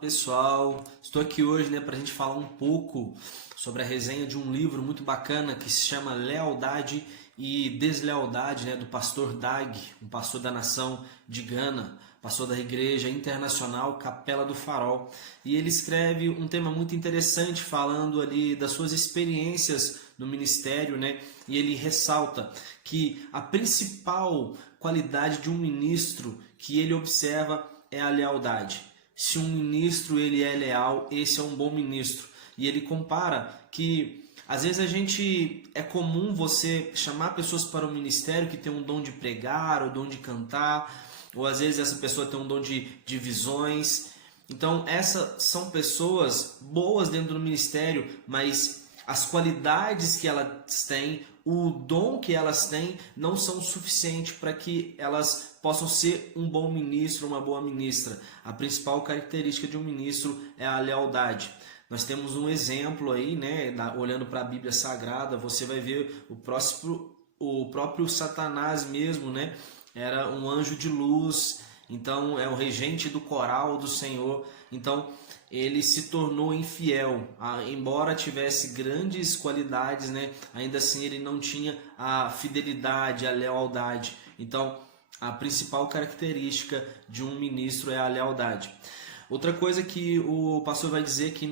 Pessoal, estou aqui hoje, para a gente falar um pouco sobre a resenha de um livro muito bacana que se chama Lealdade e Deslealdade, do pastor Dag, um pastor da nação de Gana, pastor da Igreja Internacional Capela do Farol. E ele escreve um tema muito interessante falando ali das suas experiências no ministério, e ele ressalta que a principal qualidade de um ministro que ele observa é a lealdade. Se um ministro ele é leal, esse é um bom ministro. E ele compara que às vezes é comum você chamar pessoas para o ministério que tem um dom de pregar, ou dom de cantar, ou às vezes essa pessoa tem um dom de visões. Então essas são pessoas boas dentro do ministério, mas as qualidades que elas têm, o dom que elas têm, não são suficientes para que elas possam ser um bom ministro, uma boa ministra. A principal característica de um ministro é a lealdade. Nós temos um exemplo aí, olhando para a Bíblia Sagrada, você vai ver o próprio Satanás mesmo, era um anjo de luz, então é o regente do coral do Senhor. Então ele se tornou infiel, embora tivesse grandes qualidades, ainda assim ele não tinha a fidelidade, a lealdade. Então a principal característica de um ministro é a lealdade. Outra coisa que o pastor vai dizer que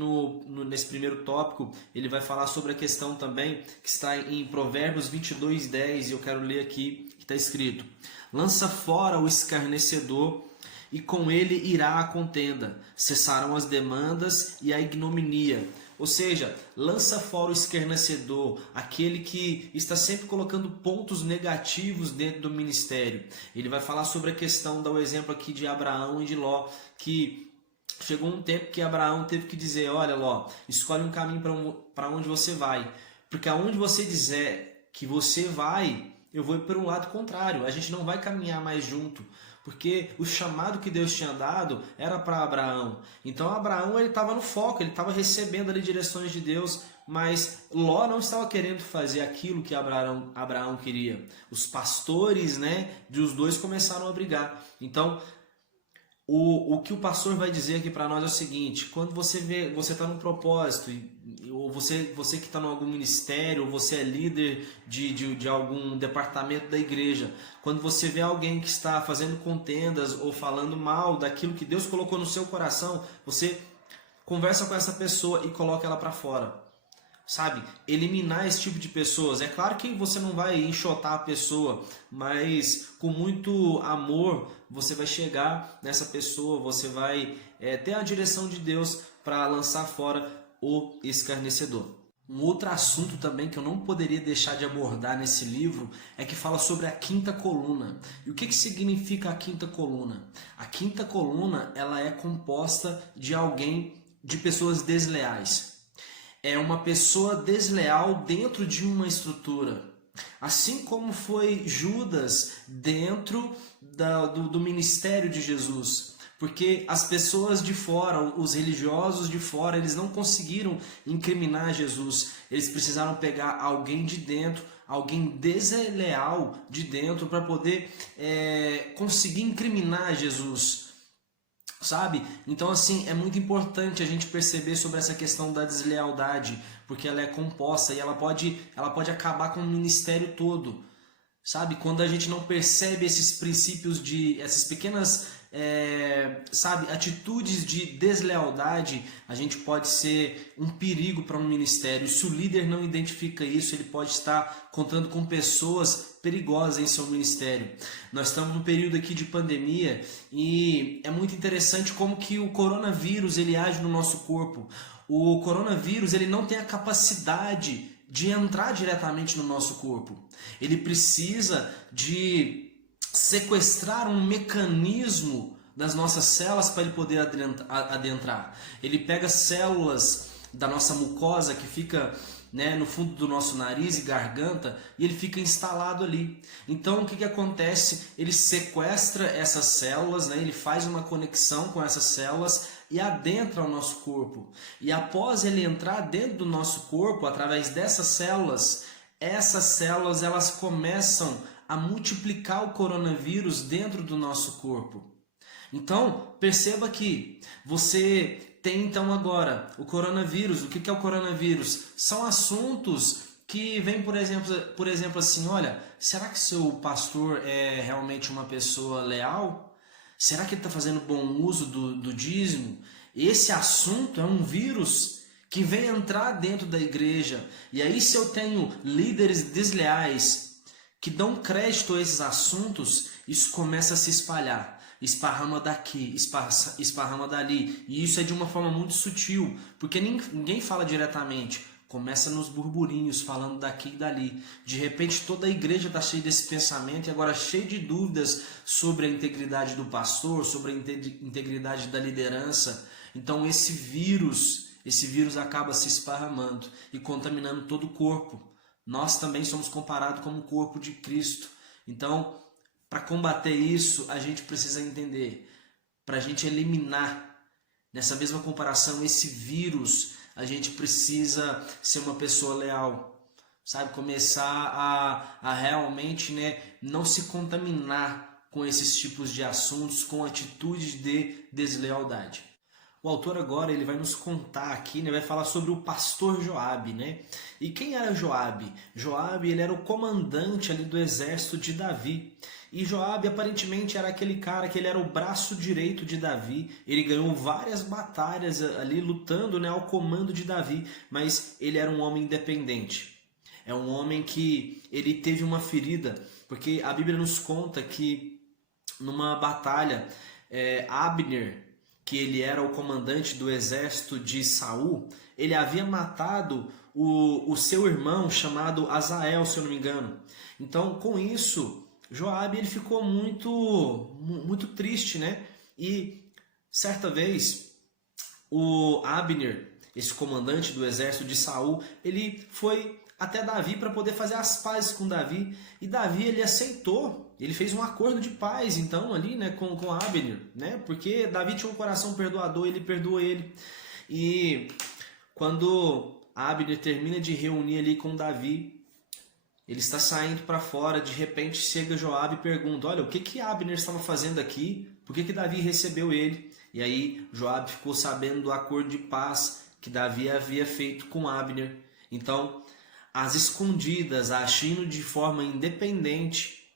nesse primeiro tópico, ele vai falar sobre a questão também que está em Provérbios 22:10, e eu quero ler aqui, que está escrito: lança fora o escarnecedor, e com ele irá a contenda, cessarão as demandas e a ignominia. Ou seja, lança fora o escarnecedor, aquele que está sempre colocando pontos negativos dentro do ministério. Ele vai falar sobre a questão, dá o exemplo aqui de Abraão e de Ló, que chegou um tempo que Abraão teve que dizer: olha, Ló, escolhe um caminho para onde você vai, porque aonde você dizer que você vai, eu vou para um lado contrário, a gente não vai caminhar mais junto, porque o chamado que Deus tinha dado era para Abraão. Então Abraão ele estava no foco, ele estava recebendo ali direções de Deus, mas Ló não estava querendo fazer aquilo que Abraão queria. Os pastores, dos dois começaram a brigar. Então o que o pastor vai dizer aqui para nós é o seguinte: quando você vê, você está num propósito, ou você que está em algum ministério, ou você é líder de algum departamento da igreja, quando você vê alguém que está fazendo contendas ou falando mal daquilo que Deus colocou no seu coração, você conversa com essa pessoa e coloca ela para fora. Sabe? Eliminar esse tipo de pessoas. É claro que você não vai enxotar a pessoa, mas com muito amor você vai chegar nessa pessoa, você vai ter a direção de Deus para lançar fora o escarnecedor. Um outro assunto também que eu não poderia deixar de abordar nesse livro é que fala sobre a quinta coluna. E o que significa a quinta coluna? A quinta coluna ela é composta de pessoas desleais. É uma pessoa desleal dentro de uma estrutura. Assim como foi Judas dentro do ministério de Jesus. Porque as pessoas de fora, os religiosos de fora, eles não conseguiram incriminar Jesus. Eles precisaram pegar alguém de dentro, alguém desleal de dentro, para poder conseguir incriminar Jesus. Sabe? Então assim, é muito importante a gente perceber sobre essa questão da deslealdade, porque ela é composta e ela pode acabar com o ministério todo. Sabe? Quando a gente não percebe esses princípios essas pequenas atitudes de deslealdade, a gente pode ser um perigo para um ministério. Se o líder não identifica isso, ele pode estar contando com pessoas perigosas em seu ministério. Nós estamos num período aqui de pandemia e é muito interessante como que o coronavírus ele age no nosso corpo. O coronavírus ele não tem a capacidade de entrar diretamente no nosso corpo. Ele precisa de sequestrar um mecanismo das nossas células para ele poder adentrar. Ele pega células da nossa mucosa que fica no fundo do nosso nariz e garganta, e ele fica instalado ali. Então o que acontece? Ele sequestra essas células, ele faz uma conexão com essas células e adentra o nosso corpo. E após ele entrar dentro do nosso corpo, através dessas células elas começam a multiplicar o coronavírus dentro do nosso corpo. Então, perceba que você tem então agora o coronavírus. O que é o coronavírus? São assuntos que vêm, por exemplo assim, olha, será que seu pastor é realmente uma pessoa leal? Será que ele está fazendo bom uso do dízimo? Esse assunto é um vírus que vem entrar dentro da igreja. E aí, se eu tenho líderes desleais que dão crédito a esses assuntos, isso começa a se espalhar. Esparrama daqui, esparrama dali. E isso é de uma forma muito sutil, porque ninguém fala diretamente. Começa nos burburinhos, falando daqui e dali. De repente toda a igreja está cheia desse pensamento e agora cheia de dúvidas sobre a integridade do pastor, sobre a integridade da liderança. Então esse vírus acaba se esparramando e contaminando todo o corpo. Nós também somos comparados como o corpo de Cristo. Então, para combater isso, a gente precisa entender, para a gente eliminar, nessa mesma comparação, esse vírus, a gente precisa ser uma pessoa leal, sabe? Começar a realmente, né, não se contaminar com esses tipos de assuntos, com atitudes de deslealdade. O autor agora ele vai nos contar aqui, né, vai falar sobre o pastor Joabe, né? E quem era Joabe? Joabe, ele era o comandante ali do exército de Davi. E Joabe aparentemente era aquele cara que ele era o braço direito de Davi. Ele ganhou várias batalhas ali lutando, né, ao comando de Davi, mas ele era um homem independente. É um homem que ele teve uma ferida, porque a Bíblia nos conta que numa batalha, Abner, que ele era o comandante do exército de Saul, ele havia matado o seu irmão chamado Azael, se eu não me engano. Então, com isso, Joabe ele ficou muito triste, né? E certa vez, o Abner, esse comandante do exército de Saul, ele foi até Davi para poder fazer as pazes com Davi. E Davi ele aceitou, ele fez um acordo de paz então ali, né, com Abner, né? Porque Davi tinha um coração perdoador, ele perdoou ele. E quando Abner termina de reunir ali com Davi, ele está saindo para fora, de repente chega Joabe e pergunta: olha, o que Abner estava fazendo aqui? Por que Davi recebeu ele? E aí Joabe ficou sabendo do acordo de paz que Davi havia feito com Abner. Então, às escondidas, agindo de forma independente,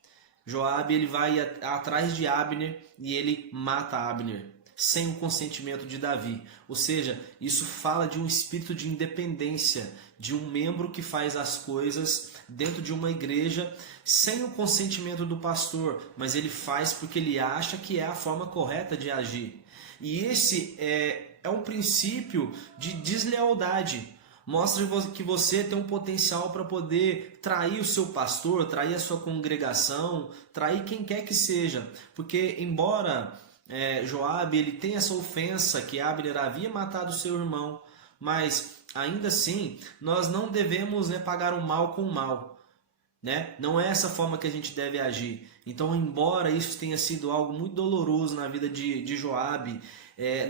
Joabe ele vai atrás de Abner e ele mata Abner, sem o consentimento de Davi. Ou seja, isso fala de um espírito de independência, de um membro que faz as coisas dentro de uma igreja sem o consentimento do pastor, mas ele faz porque ele acha que é a forma correta de agir. E esse é um princípio de deslealdade. Mostra que você tem um potencial para poder trair o seu pastor, trair a sua congregação, trair quem quer que seja. Porque embora Joabe ele tenha essa ofensa que Abner havia matado seu irmão, mas ainda assim nós não devemos, né, pagar o mal com o mal. Né? Não é essa forma que a gente deve agir. Então, embora isso tenha sido algo muito doloroso na vida de Joabe,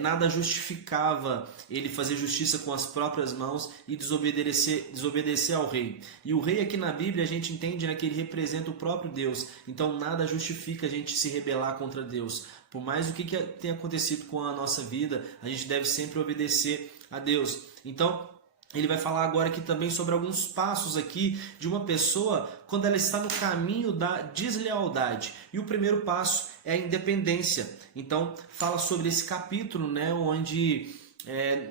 nada justificava ele fazer justiça com as próprias mãos e desobedecer ao rei. E o rei aqui na Bíblia a gente entende, né, que ele representa o próprio Deus. Então nada justifica a gente se rebelar contra Deus. Por mais o que tenha acontecido com a nossa vida, a gente deve sempre obedecer a Deus. Então, ele vai falar agora aqui também sobre alguns passos aqui de uma pessoa quando ela está no caminho da deslealdade. E o primeiro passo é a independência. Então, fala sobre esse capítulo, né, onde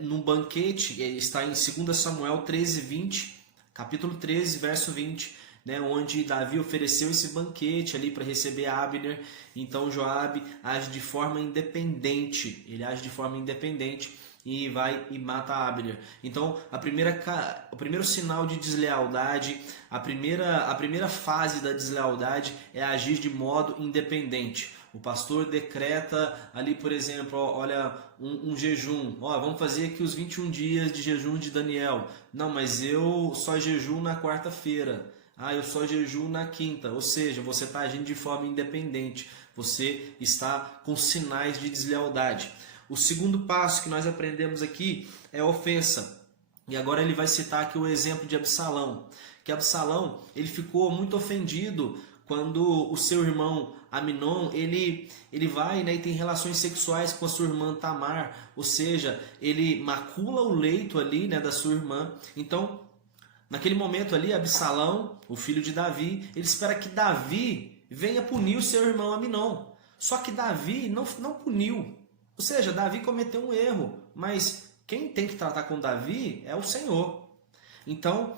no banquete, está em 2 Samuel 13:20, capítulo 13, verso 20, né, onde Davi ofereceu esse banquete ali para receber Abner. Então, Joabe age de forma independente. Ele age de forma independente e vai e mata Abner. Então, o primeiro sinal de deslealdade, a primeira fase da deslealdade é agir de modo independente. O pastor decreta ali, por exemplo, olha, um jejum. Vamos fazer aqui os 21 dias de jejum de Daniel. Não, mas eu só jejuo na quarta-feira. Eu só jejuo na quinta. Ou seja, você está agindo de forma independente. Você está com sinais de deslealdade. O segundo passo que nós aprendemos aqui é a ofensa. E agora ele vai citar aqui o exemplo de Absalão. Que Absalão ele ficou muito ofendido quando o seu irmão Aminon, ele vai, né, e tem relações sexuais com a sua irmã Tamar, ou seja, ele macula o leito ali, né, da sua irmã. Então, naquele momento ali, Absalão, o filho de Davi, ele espera que Davi venha punir o seu irmão Aminon. Só que Davi não puniu. Ou seja, Davi cometeu um erro, mas quem tem que tratar com Davi é o Senhor. Então,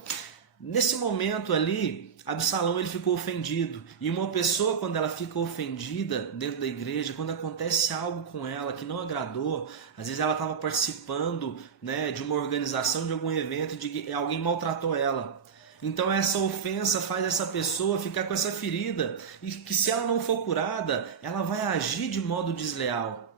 nesse momento ali, Absalão ele ficou ofendido. E uma pessoa, quando ela fica ofendida dentro da igreja, quando acontece algo com ela que não agradou, às vezes ela estava participando, né, de uma organização, de algum evento, de alguém maltratou ela. Então essa ofensa faz essa pessoa ficar com essa ferida, e que se ela não for curada, ela vai agir de modo desleal.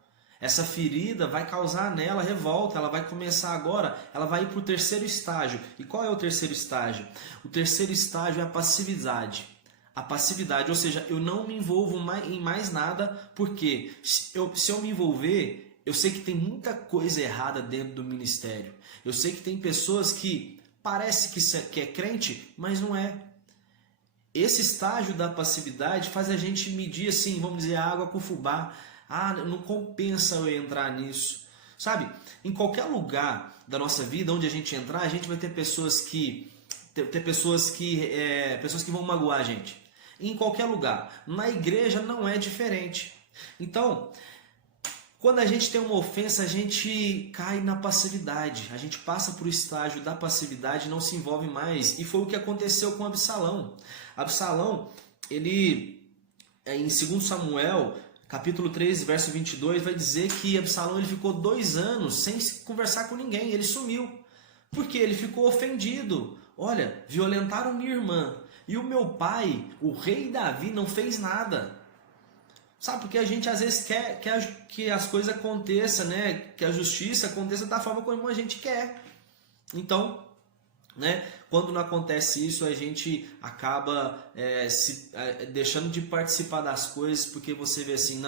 Essa ferida vai causar nela revolta, ela vai começar agora, ela vai ir para o terceiro estágio. E qual é o terceiro estágio? O terceiro estágio é a passividade. A passividade, ou seja, eu não me envolvo em mais nada, porque se eu me envolver, eu sei que tem muita coisa errada dentro do ministério. Eu sei que tem pessoas que parece que é crente, mas não é. Esse estágio da passividade faz a gente medir assim, vamos dizer, a água com fubá. Ah, não compensa eu entrar nisso. Sabe, em qualquer lugar da nossa vida onde a gente entrar, a gente vai ter pessoas que pessoas que vão magoar a gente. Em qualquer lugar. Na igreja não é diferente. Então, quando a gente tem uma ofensa, a gente cai na passividade. A gente passa por o estágio da passividade e não se envolve mais. E foi o que aconteceu com Absalão. Absalão, ele, em 2 Samuel, capítulo 13, verso 22, vai dizer que Absalão ele ficou 2 anos sem conversar com ninguém. Ele sumiu. Porque ele ficou ofendido. Olha, violentaram minha irmã. E o meu pai, o rei Davi, não fez nada. Sabe, porque a gente às vezes quer que as coisas aconteçam, né? Que a justiça aconteça da forma como a gente quer. Então, né? Quando não acontece isso, a gente acaba deixando de participar das coisas, porque você vê assim,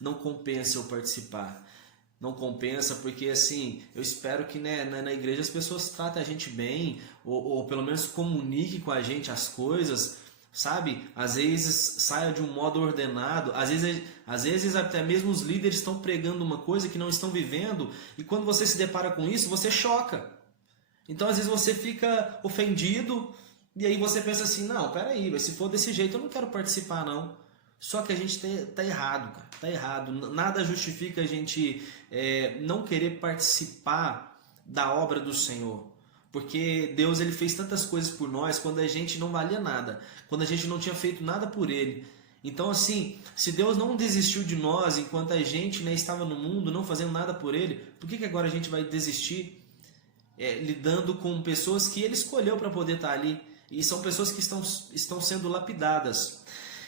não compensa eu participar. Não compensa, porque assim, eu espero que, né, na igreja as pessoas tratem a gente bem, ou pelo menos comuniquem com a gente as coisas, sabe? Às vezes saia de um modo ordenado, às vezes até mesmo os líderes estão pregando uma coisa que não estão vivendo, e quando você se depara com isso, você choca. Então às vezes você fica ofendido, e aí você pensa assim, não, peraí, se for desse jeito eu não quero participar não. Só que a gente tá errado, cara, tá errado. Nada justifica a gente não querer participar da obra do Senhor. Porque Deus ele fez tantas coisas por nós quando a gente não valia nada, quando a gente não tinha feito nada por Ele. Então assim, se Deus não desistiu de nós enquanto a gente, né, estava no mundo não fazendo nada por Ele, por que agora a gente vai desistir lidando com pessoas que Ele escolheu para poder estar ali? E são pessoas que estão sendo lapidadas.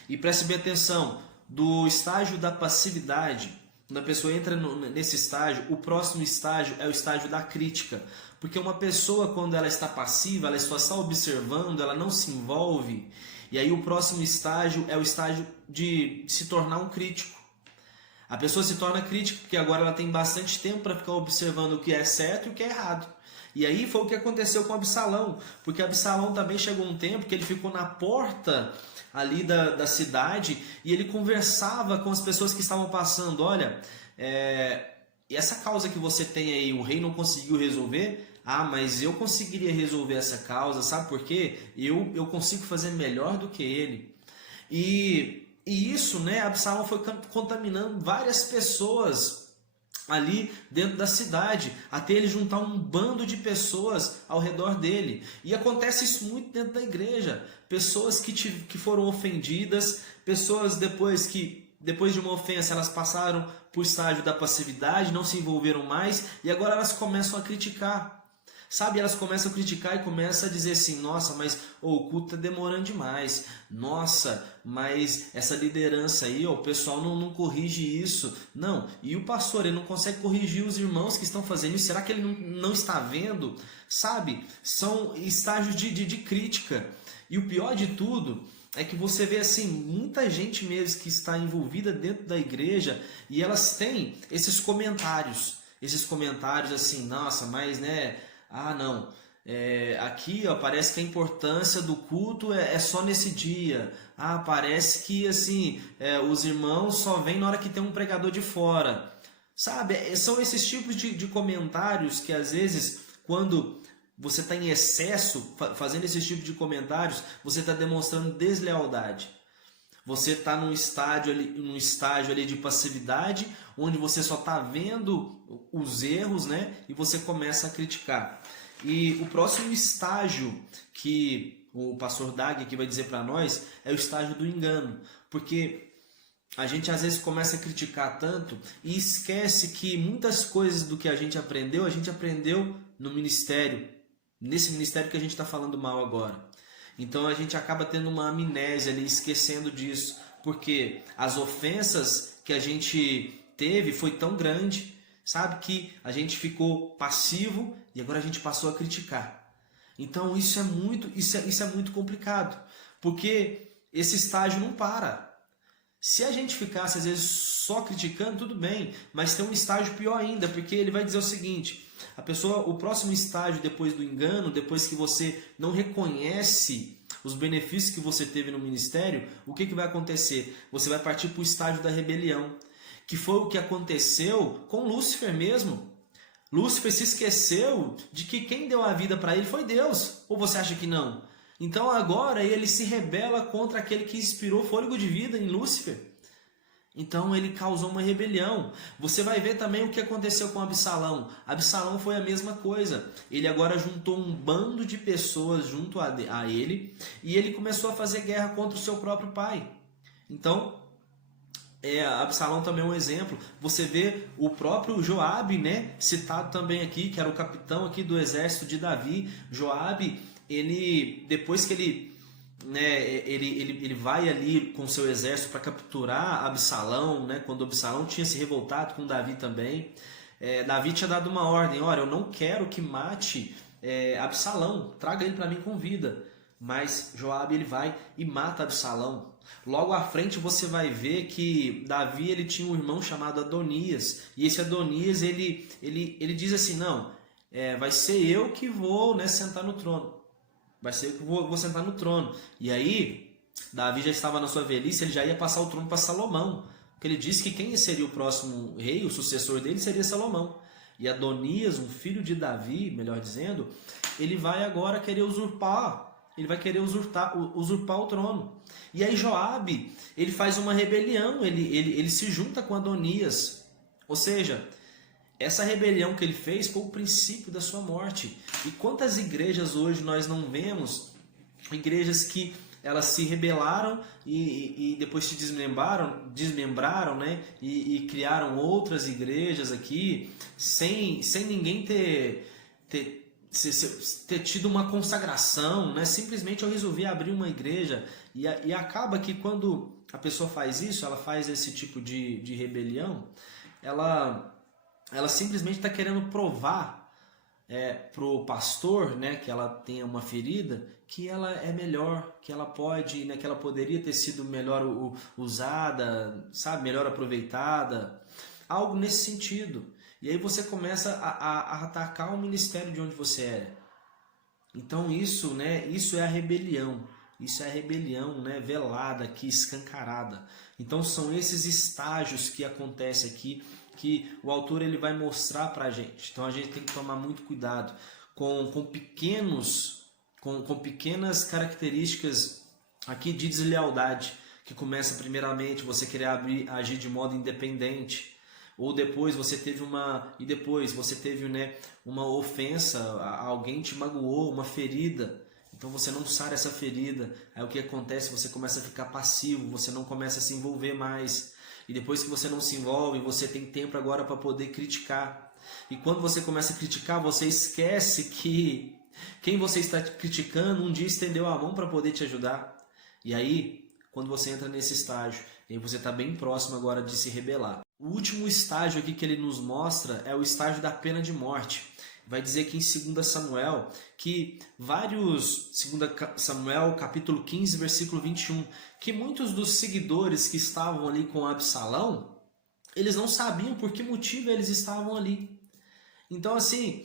E preste bem atenção, do estágio da passividade, quando a pessoa entra nesse estágio, o próximo estágio é o estágio da crítica. Porque uma pessoa, quando ela está passiva, ela só está observando, ela não se envolve. E aí o próximo estágio é o estágio de se tornar um crítico. A pessoa se torna crítica porque agora ela tem bastante tempo para ficar observando o que é certo e o que é errado. E aí foi o que aconteceu com Absalão. Porque Absalão também chegou um tempo que ele ficou na porta ali da cidade e ele conversava com as pessoas que estavam passando. Olha, e essa causa que você tem aí, o rei não conseguiu resolver? Ah, mas eu conseguiria resolver essa causa, sabe por quê? Eu consigo fazer melhor do que ele. E isso, né, Absalão foi contaminando várias pessoas ali dentro da cidade, até ele juntar um bando de pessoas ao redor dele. E acontece isso muito dentro da igreja. Pessoas que foram ofendidas, pessoas depois de uma ofensa, elas passaram por estágio da passividade, não se envolveram mais, e agora elas começam a criticar. Sabe, elas começam a criticar e começam a dizer assim, nossa, mas o culto está demorando demais. Nossa, mas essa liderança aí, o pessoal não corrige isso. Não, e o pastor, ele não consegue corrigir os irmãos que estão fazendo isso. Será que ele não está vendo? Sabe, são estágios de crítica. E o pior de tudo é que você vê assim, muita gente mesmo que está envolvida dentro da igreja e elas têm esses comentários assim, nossa, mas né... Ah, não, Aqui, ó, parece que a importância do culto é só nesse dia. Ah, parece que assim os irmãos só vêm na hora que tem um pregador de fora. Sabe? São esses tipos de comentários que às vezes, quando você está em excesso fazendo esse tipo de comentários, você está demonstrando deslealdade. Você está num estágio ali de passividade, onde você só está vendo os erros, né? E você começa a criticar. E o próximo estágio que o pastor Dag aqui vai dizer para nós é o estágio do engano. Porque a gente às vezes começa a criticar tanto e esquece que muitas coisas do que a gente aprendeu no ministério. Nesse ministério que a gente está falando mal agora. Então a gente acaba tendo uma amnésia ali, esquecendo disso, porque as ofensas que a gente teve foi tão grande, sabe, que a gente ficou passivo e agora a gente passou a criticar. Então isso é muito complicado, porque esse estágio não para. Se a gente ficasse às vezes só criticando, tudo bem, mas tem um estágio pior ainda, porque ele vai dizer o seguinte: o próximo estágio depois do engano, depois que você não reconhece os benefícios que você teve no ministério, o que vai acontecer? Você vai partir para o estágio da rebelião, que foi o que aconteceu com Lúcifer mesmo. Lúcifer se esqueceu de que quem deu a vida para ele foi Deus. Ou você acha que não? Então agora ele se rebela contra aquele que inspirou fôlego de vida em Lúcifer. Então ele causou uma rebelião. Você vai ver também o que aconteceu com Absalão. Absalão foi a mesma coisa. Ele agora juntou um bando de pessoas junto a ele e ele começou a fazer guerra contra o seu próprio pai. Então, Absalão também é um exemplo. Você vê o próprio Joabe, né, citado também aqui, que era o capitão aqui do exército de Davi. Joabe, depois que ele vai ali com seu exército para capturar Absalão, né, quando Absalão tinha se revoltado com Davi também. Davi tinha dado uma ordem: olha, eu não quero que mate Absalão, traga ele para mim com vida. Mas Joabe ele vai e mata Absalão. Logo à frente você vai ver que Davi ele tinha um irmão chamado Adonias, e esse Adonias ele diz assim: não, vai ser eu que vou, né, sentar no trono. Vai ser eu que vou sentar no trono. E aí, Davi já estava na sua velhice, ele já ia passar o trono para Salomão. Porque ele disse que quem seria o próximo rei, o sucessor dele, seria Salomão. E Adonias, um filho de Davi, melhor dizendo, ele vai agora querer usurpar. Ele vai querer usurpar o trono. E aí Joabe, ele faz uma rebelião, ele se junta com Adonias. Ou seja, essa rebelião que ele fez foi o princípio da sua morte. E quantas igrejas hoje nós não vemos? Igrejas que elas se rebelaram e depois se desmembraram, né? E criaram outras igrejas aqui sem ninguém ter tido uma consagração, né? Simplesmente eu resolvi abrir uma igreja e acaba que quando a pessoa faz isso, ela faz esse tipo de rebelião, ela simplesmente está querendo provar para o pastor, né, que ela tenha uma ferida, que ela é melhor, que ela pode, né, que ela poderia ter sido melhor usada, sabe, melhor aproveitada, algo nesse sentido. E aí você começa a atacar o ministério de onde você é. Então isso, né, isso é a rebelião. Isso é a rebelião, né, velada aqui, escancarada. Então são esses estágios que acontecem aqui, que o autor ele vai mostrar para a gente. Então a gente tem que tomar muito cuidado com pequenas características aqui de deslealdade, que começa primeiramente você querer agir de modo independente, ou depois você teve né, uma ofensa, alguém te magoou, uma ferida. Então você não sara essa ferida. Aí o que acontece? Você começa a ficar passivo, você não começa a se envolver mais. E depois que você não se envolve, você tem tempo agora para poder criticar. E quando você começa a criticar, você esquece que quem você está criticando um dia estendeu a mão para poder te ajudar. E aí, quando você entra nesse estágio, aí você está bem próximo agora de se rebelar. O último estágio aqui que ele nos mostra é o estágio da pena de morte. Vai dizer que em 2 Samuel, que 2 Samuel capítulo 15, versículo 21, que muitos dos seguidores que estavam ali com Absalão, eles não sabiam por que motivo eles estavam ali. Então assim,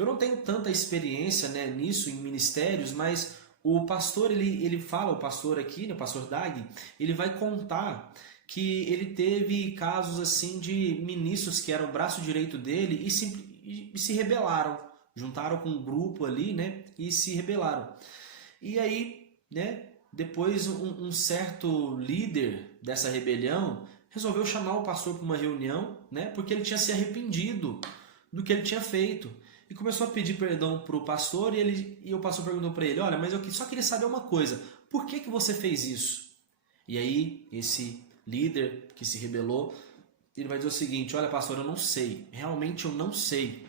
Eu não tenho tanta experiência, né, nisso, em ministérios, mas o pastor, ele fala, o pastor aqui, né, o pastor Dag, ele vai contar que ele teve casos assim de ministros que eram o braço direito dele e se rebelaram, juntaram com um grupo ali, né, e se rebelaram. E aí, né, depois um certo líder dessa rebelião resolveu chamar o pastor para uma reunião, né, porque ele tinha se arrependido do que ele tinha feito. E começou a pedir perdão para o pastor e o pastor perguntou para ele, olha, mas eu só queria saber uma coisa, por que você fez isso? E aí esse líder que se rebelou, ele vai dizer o seguinte, olha pastor, eu não sei, realmente eu não sei.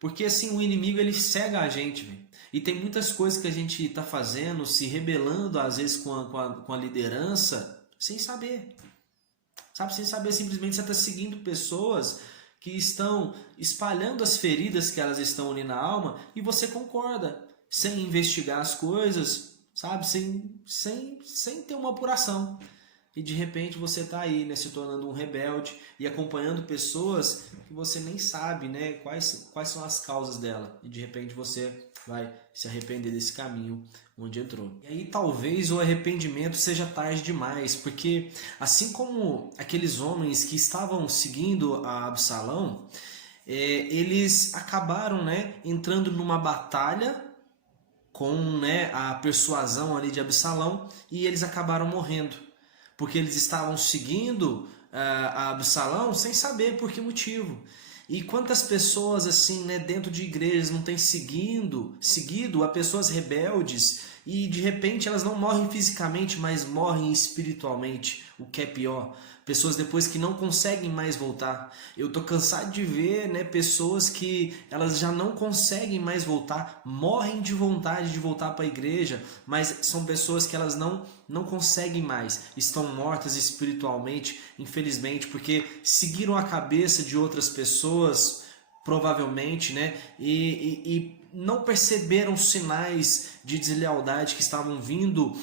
Porque assim, o inimigo ele cega a gente, véio. E tem muitas coisas que a gente está fazendo, se rebelando às vezes com a liderança, sem saber. Sabe, sem saber, simplesmente você está seguindo pessoas que estão espalhando as feridas que elas estão ali na alma e você concorda, sem investigar as coisas, sabe, sem ter uma apuração. E de repente você está aí, né, se tornando um rebelde e acompanhando pessoas que você nem sabe, né, quais são as causas dela. E de repente você vai se arrepender desse caminho onde entrou. E aí talvez o arrependimento seja tarde demais, porque assim como aqueles homens que estavam seguindo a Absalão, eles acabaram, né, entrando numa batalha com, né, a persuasão ali de Absalão e eles acabaram morrendo. Porque eles estavam seguindo a Absalão sem saber por que motivo. E quantas pessoas assim, né, dentro de igrejas não têm seguido a pessoas rebeldes e de repente elas não morrem fisicamente, mas morrem espiritualmente, o que é pior. Pessoas depois que não conseguem mais voltar. Eu tô cansado de ver, né, pessoas que elas já não conseguem mais voltar, morrem de vontade de voltar para a igreja, mas são pessoas que elas não conseguem mais, estão mortas espiritualmente, infelizmente, porque seguiram a cabeça de outras pessoas, provavelmente, né, e não perceberam sinais de deslealdade que estavam vindo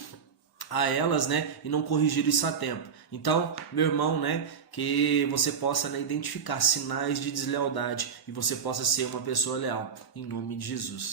a elas, né, e não corrigiram isso a tempo. Então, meu irmão, né, que você possa, né, identificar sinais de deslealdade e você possa ser uma pessoa leal, em nome de Jesus.